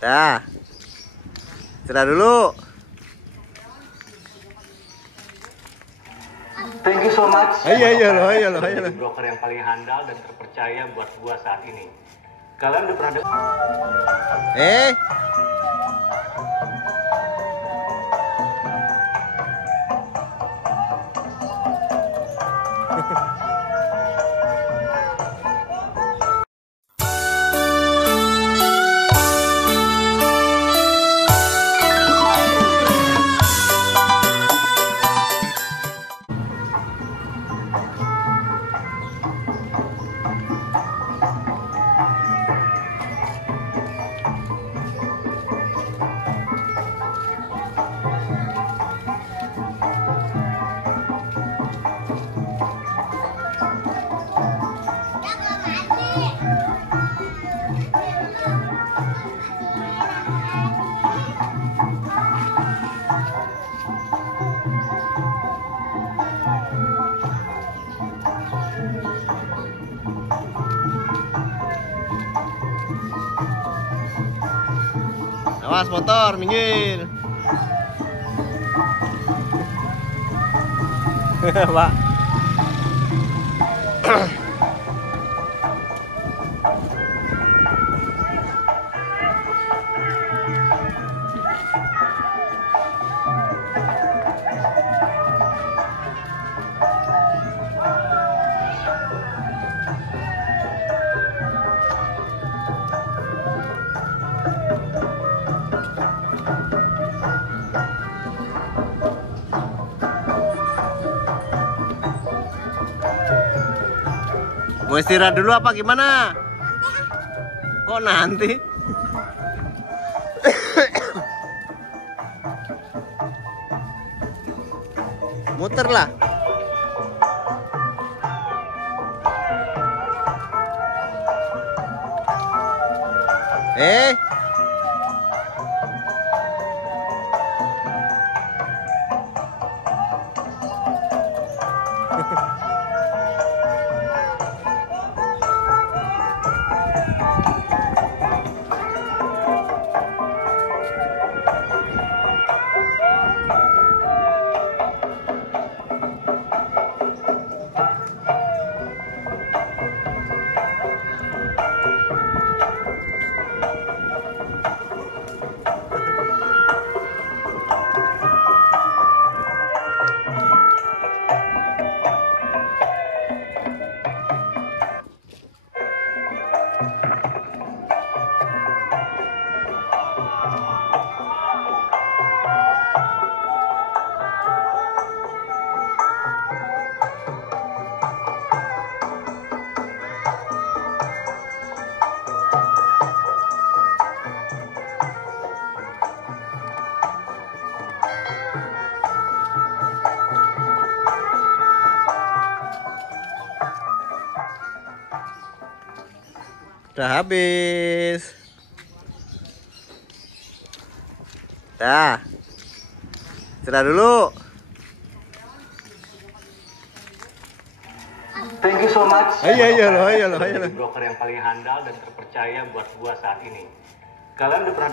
Dah. Cerah dulu. Thank you so much. Ayo. Broker yang paling handal dan terpercaya buat gua saat ini. Kalian udah pernah Awas motor, minggir. Pak. Mau istirahat dulu apa gimana? Kok nanti? Muter lah. Udah habis. Dah. Cerah dulu. Thank you so much. Ayo. Broker yang paling handal dan terpercaya buat gua saat ini. Kalian udah pernah